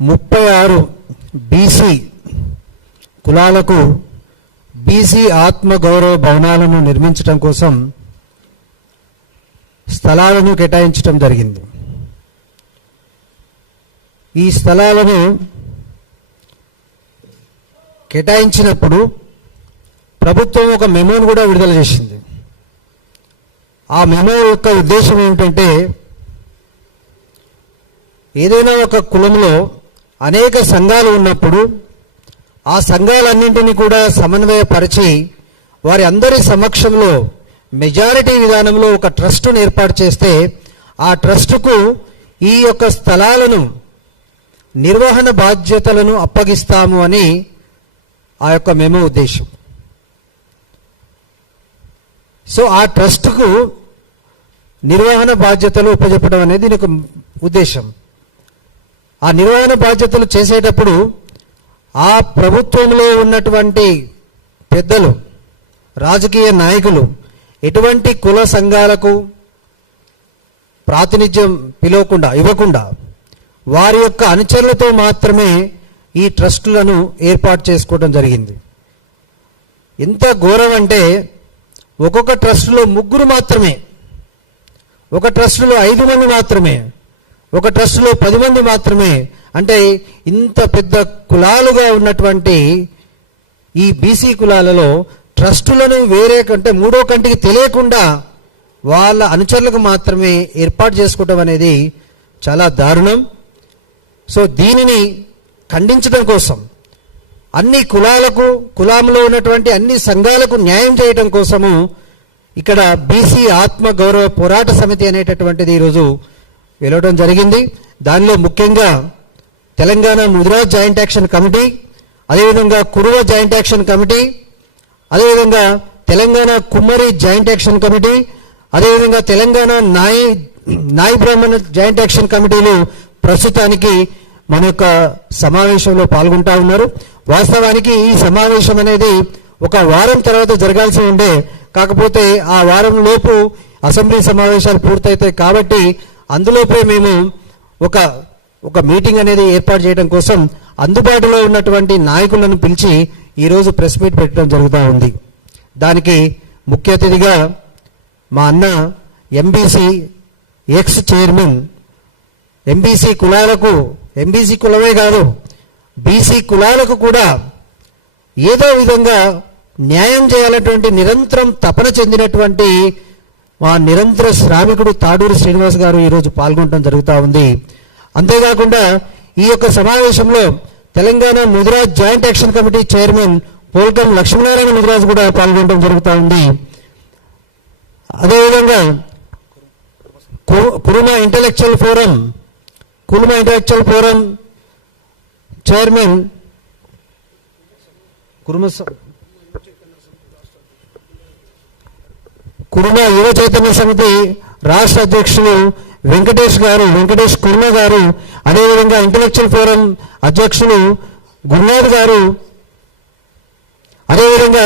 36 BC కులాలకు BC ఆత్మగౌరవ భవనాలను నిర్మించడం కోసం స్థలాలను కేటాయించడం జరిగింది. ఈ స్థలాలను కేటాయించినప్పుడు ప్రభుత్వం ఒక మెమోను కూడా విడుదల చేసింది. ఆ మెమో యొక్క ఉద్దేశం ఏమిటంటే, ఏదైనా ఒక కులంలో అనేక సంఘాలు ఉన్నప్పుడు ఆ సంఘాలన్నింటినీ కూడా సమన్వయపరిచి వారి అందరి సమక్షంలో మెజారిటీ విధానంలో ఒక ట్రస్టును ఏర్పాటు చేస్తే ఆ ట్రస్టుకు ఈ యొక్క స్థలాలను నిర్వహణ బాధ్యతలను అప్పగిస్తాము అని ఆ యొక్క మెమో ఉద్దేశం. సో ఆ ట్రస్టుకు నిర్వహణ బాధ్యతలు ఉపజెప్పడం అనేది దీని ఒక ఉద్దేశం. ఆ నిర్వహణ బాధ్యతలు చేసేటప్పుడు ఆ ప్రభుత్వంలో ఉన్నటువంటి పెద్దలు, రాజకీయ నాయకులు ఎటువంటి కుల సంఘాలకు ప్రాతినిధ్యం ఇవ్వకుండా వారి యొక్క అనుచరులతో మాత్రమే ఈ ట్రస్టులను ఏర్పాటు చేసుకోవడం జరిగింది. ఎంత ఘోరం అంటే, ఒక్కొక్క ట్రస్టులో 3 మాత్రమే, ఒక ట్రస్టులో 5 మంది మాత్రమే, ఒక ట్రస్టులో 10 మంది మాత్రమే. అంటే ఇంత పెద్ద కులాలుగా ఉన్నటువంటి ఈ బీసీ కులాలలో ట్రస్టులను వేరే కంటే మూడో కంటికి తెలియకుండా వాళ్ళ అనుచరులకు మాత్రమే ఏర్పాటు చేసుకోవడం అనేది చాలా దారుణం. సో దీనిని ఖండించడం కోసం అన్ని కులంలో ఉన్నటువంటి అన్ని సంఘాలకు న్యాయం చేయడం కోసము ఇక్కడ బీసీ ఆత్మ గౌరవ పోరాట సమితి అనేటటువంటిది ఈరోజు వెలవడం జరిగింది. దానిలో ముఖ్యంగా Telangana Mudiraj joint action committee, అదేవిధంగా కురువ జాయింట్ యాక్షన్ కమిటీ, అదేవిధంగా తెలంగాణ కుమ్మరి జాయింట్ యాక్షన్ కమిటీ, అదేవిధంగా తెలంగాణ నాయి బ్రాహ్మణ జాయింట్ యాక్షన్ కమిటీలు ప్రస్తుతానికి మన యొక్క సమావేశంలో పాల్గొంటా ఉన్నారు. వాస్తవానికి ఈ సమావేశం అనేది ఒక వారం తర్వాత జరగాల్సి ఉండే, కాకపోతే ఆ వారం లోపు అసెంబ్లీ సమావేశాలు పూర్తవుతాయి కాబట్టి అందులోపే మేము ఒక మీటింగ్ అనేది ఏర్పాటు చేయడం కోసం అందుబాటులో ఉన్నటువంటి నాయకులను పిలిచి ఈరోజు ప్రెస్ మీట్ పెట్టడం జరుగుతూ ఉంది. దానికి ముఖ్య అతిథిగా మా అన్న ఎంబీసీ ఎక్స్ చైర్మన్, ఎంబీసీ కులమే కాదు బీసీ కులాలకు కూడా ఏదో విధంగా న్యాయం చేయాలటువంటి నిరంతరం తపన చెందినటువంటి మా నిరంతర శ్రామికుడు తాడూరు శ్రీనివాస్ గారు ఈరోజు పాల్గొనడం జరుగుతూ ఉంది. అంతేకాకుండా ఈ యొక్క సమావేశంలో Telangana Mudiraj joint action committee chairman Polkam Lakshminarayana Mudiraj కూడా పాల్గొనడం జరుగుతూ ఉంది. అదేవిధంగా Kuruma intellectual forum chairman Kuruma యువ చైతన్య సమితి రాష్ట్ర అధ్యక్షులు వెంకటేష్ కుర్మ గారు, అదేవిధంగా ఇంటలెక్చువల్ ఫోరం అధ్యక్షులు గురునాథ్ గారు, అదేవిధంగా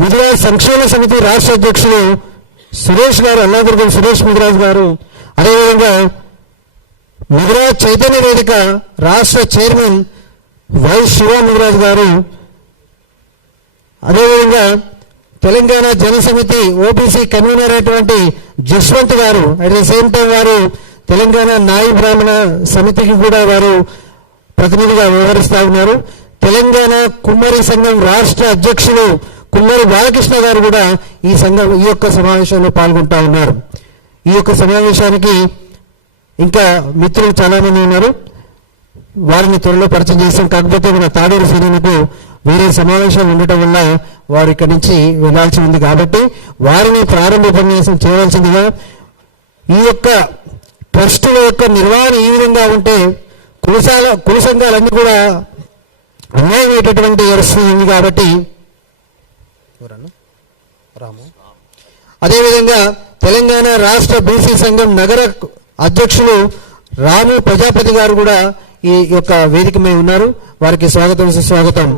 ముదిరాజ్ సంక్షేమ సమితి రాష్ట్ర అధ్యక్షులు సురేష్ గారు, అల్లాదుర్గం సురేష్ ముదిరాజ్ గారు, అదేవిధంగా ముదిరాజ్ చైతన్య వేదిక రాష్ట్ర చైర్మన్ వై శివ ముదిరాజ్ గారు, అదేవిధంగా తెలంగాణ జనసమితి ఓబీసీ కన్వీనర్ అయినటువంటి జస్వంత్ గారు, అట్ ద సేమ్ టైం వారు తెలంగాణ నాయి బ్రాహ్మణ సమితికి కూడా వారు ప్రతినిధిగా వ్యవహరిస్తూ ఉన్నారు. తెలంగాణ కుమ్మరి సంఘం రాష్ట్ర అధ్యక్షులు కుమ్మరి బాలకృష్ణ గారు కూడా ఈ యొక్క సమావేశంలో పాల్గొంటా ఉన్నారు. ఈ యొక్క సమావేశానికి ఇంకా మిత్రులు చాలామంది ఉన్నారు, వారిని త్వరలో పరిచయం చేస్తాం. కాకపోతే మన తాడూరు శ్రీనికు వేరే సమావేశాలు ఉండటం వల్ల వారు ఇక్కడి నుంచి వెళ్లాల్సి ఉంది కాబట్టి వారిని ప్రారంభ ఉపన్యాసం చేయవలసిందిగా, ఈ యొక్క ట్రస్టుల యొక్క నిర్వహణ ఈ విధంగా ఉంటే కుల సంఘాలన్నీ కూడా అన్యాయమైనటువంటి పరిస్థితి కాబట్టి, అదేవిధంగా తెలంగాణ రాష్ట్ర బీసీ సంఘం నగర అధ్యక్షులు రాము ప్రజాపతి గారు కూడా ఈ యొక్క వేదిక మీద ఉన్నారు. వారికి స్వాగతం సుస్వాగతం.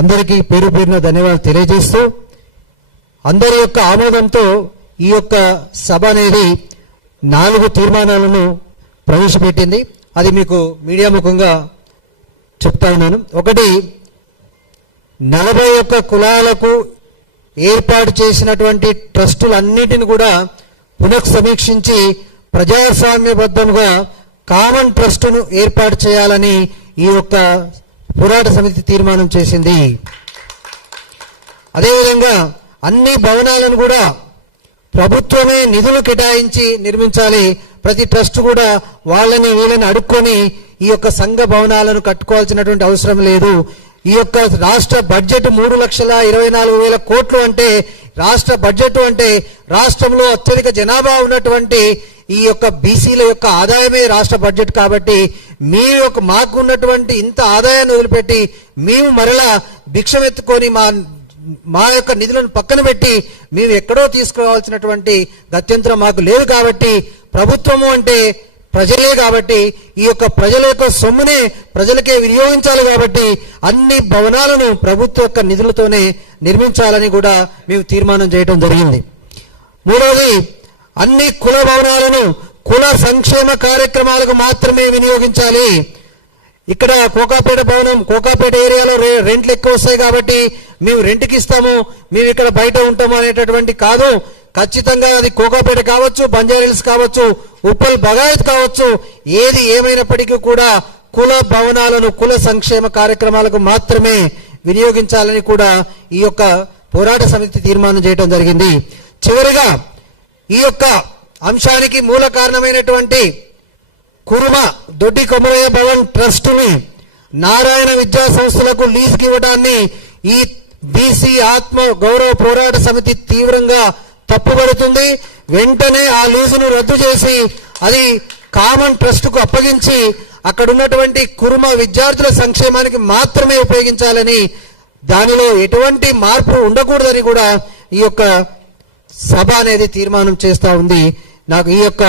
అందరికీ పేరు పేరున ధన్యవాదాలు తెలియజేస్తూ, అందరి యొక్క ఆమోదంతో ఈ యొక్క సభ అనేది 4 తీర్మానాలను ప్రవేశపెట్టింది. అది మీకు మీడియా ముఖంగా చెప్తా ఉన్నాను. ఒకటి, 41 కులాలకు ఏర్పాటు చేసినటువంటి ట్రస్టులన్నిటిని కూడా పునఃసమీక్షించి ప్రజాస్వామ్యబద్ధంగా కామన్ ట్రస్టును ఏర్పాటు చేయాలని ఈ యొక్క పోరాట సమితి తీర్మానం చేసింది. అదేవిధంగా అన్ని భవనాలను కూడా ప్రభుత్వమే నిధులు కేటాయించి నిర్మించాలి. ప్రతి ట్రస్ట్ కూడా వాళ్ళని వీళ్ళని అడుక్కొని ఈ యొక్క సంఘ భవనాలను కట్టుకోవాల్సినటువంటి అవసరం లేదు. ఈ యొక్క రాష్ట్ర బడ్జెట్ 3,24,000 కోట్లు అంటే రాష్ట్ర బడ్జెట్ అంటే రాష్ట్రంలో అత్యధిక జనాభా ఉన్నటువంటి ఈ యొక్క బీసీల యొక్క ఆదాయమే రాష్ట్ర బడ్జెట్. కాబట్టి మాకు ఉన్నటువంటి ఇంత ఆదాయాన్ని వదిలిపెట్టి మేము మరలా భిక్షమెత్తుకొని మా యొక్క నిధులను పక్కన పెట్టి మేము ఎక్కడో తీసుకురావాల్సినటువంటి గత్యంతరం మాకు లేదు. కాబట్టి ప్రభుత్వము అంటే ప్రజలే, కాబట్టి ఈ యొక్క ప్రజల యొక్క సొమ్మునే ప్రజలకే వినియోగించాలి. కాబట్టి అన్ని భవనాలను ప్రభుత్వ యొక్క నిధులతోనే నిర్మించాలని కూడా మేము తీర్మానం చేయడం జరిగింది. మూడవది, అన్ని కుల భవనాలను కుల సంక్షేమ కార్యక్రమాలకు మాత్రమే వినియోగించాలి. ఇక్కడ కోకాపేట భవనం, కోకాపేట ఏరియాలో రెంట్లు ఎక్కువ వస్తాయి కాబట్టి మేము రెంట్కి ఇస్తాము, మేము ఇక్కడ బయట ఉంటాము అనేటటువంటి కాదు. ఖచ్చితంగా అది కోకాపేట కావచ్చు, బంజారాహిల్స్ కావచ్చు, ఉప్పల్ బగాయత్ కావచ్చు, ఏది ఏమైనప్పటికీ కూడా కుల భవనాలను కుల సంక్షేమ కార్యక్రమాలకు మాత్రమే వినియోగించాలని కూడా ఈ యొక్క పోరాట సమితి తీర్మానం చేయడం జరిగింది. చివరిగా ఈ యొక్క అంశానికి మూల కారణమైనటువంటి దొడ్డి కొమరయ్య భవన్ ట్రస్టుని నారాయణ విద్యా సంస్థలకు లీజుకి ఇవ్వడాన్ని ఈ బీసీ ఆత్మ గౌరవ పోరాట సమితి తీవ్రంగా తప్పుపడుతుంది. వెంటనే ఆ లీజును రద్దు చేసి అది కామన్ ట్రస్టుకు అప్పగించి అక్కడ ఉన్నటువంటి కురుమ విద్యార్థుల సంక్షేమానికి మాత్రమే ఉపయోగించాలని, దానిలో ఎటువంటి మార్పు ఉండకూడదని కూడా ఈ యొక్క సభ అనేది తీర్మానం చేస్తూ ఉంది. నాకు ఈ యొక్క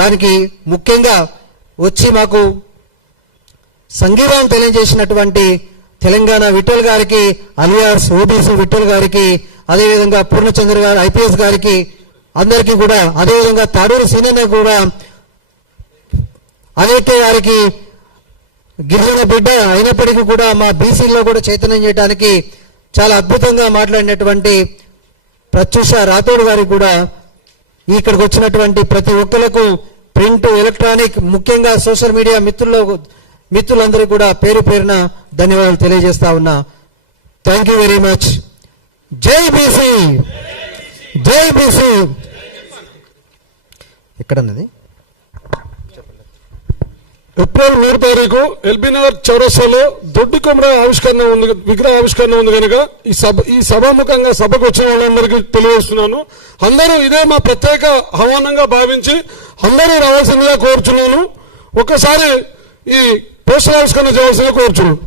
దానికి ముఖ్యంగా వచ్చి మాకు సంఘీభావం తెలియజేసినటువంటి తెలంగాణ విఠల్ గారికి, అలియాస్ ఓబీసీ విఠల్ గారికి, అదేవిధంగా పూర్ణచంద్ర గారు ఐపీఎస్ గారికి అందరికీ కూడా, అదేవిధంగా తాడూరు సీనన్న కూడా, అనేకే గారికి గిరిజన బిడ్డ అయినప్పటికీ కూడా మా బీసీలో కూడా చైతన్యం చేయడానికి చాలా అద్భుతంగా మాట్లాడినటువంటి ప్రత్యూష రాథోడ్ గారికి కూడా, ఇక్కడికి వచ్చినటువంటి ప్రతి ఒక్కరికి ప్రింట్, ఎలక్ట్రానిక్, ముఖ్యంగా సోషల్ మీడియా మిత్రులందరికీ కూడా పేరు పేరున ధన్యవాదాలు తెలియజేస్తా ఉన్నా. Thank you very much. జై బీసీ, జై బీసీ. ఎక్కడన్నది? ఏప్రిల్ 3 తారీఖు ఎల్బీ నగర్ చౌరస్తాలో దొడ్డి కొమర విగ్రహ ఆవిష్కరణ ఉంది కనుక ఈ సభాముఖంగా సభకు వచ్చిన వాళ్ళందరికీ తెలియజేస్తున్నాను. అందరూ ఇదే మా ప్రత్యేక ఆహ్వానంగా భావించి అందరూ రావాల్సిందిగా కోరుచున్నాను. ఒక్కసారి ఈ పోస్టర్ ఆవిష్కరణ చేయాల్సిందిగా కోరుచున్నాను.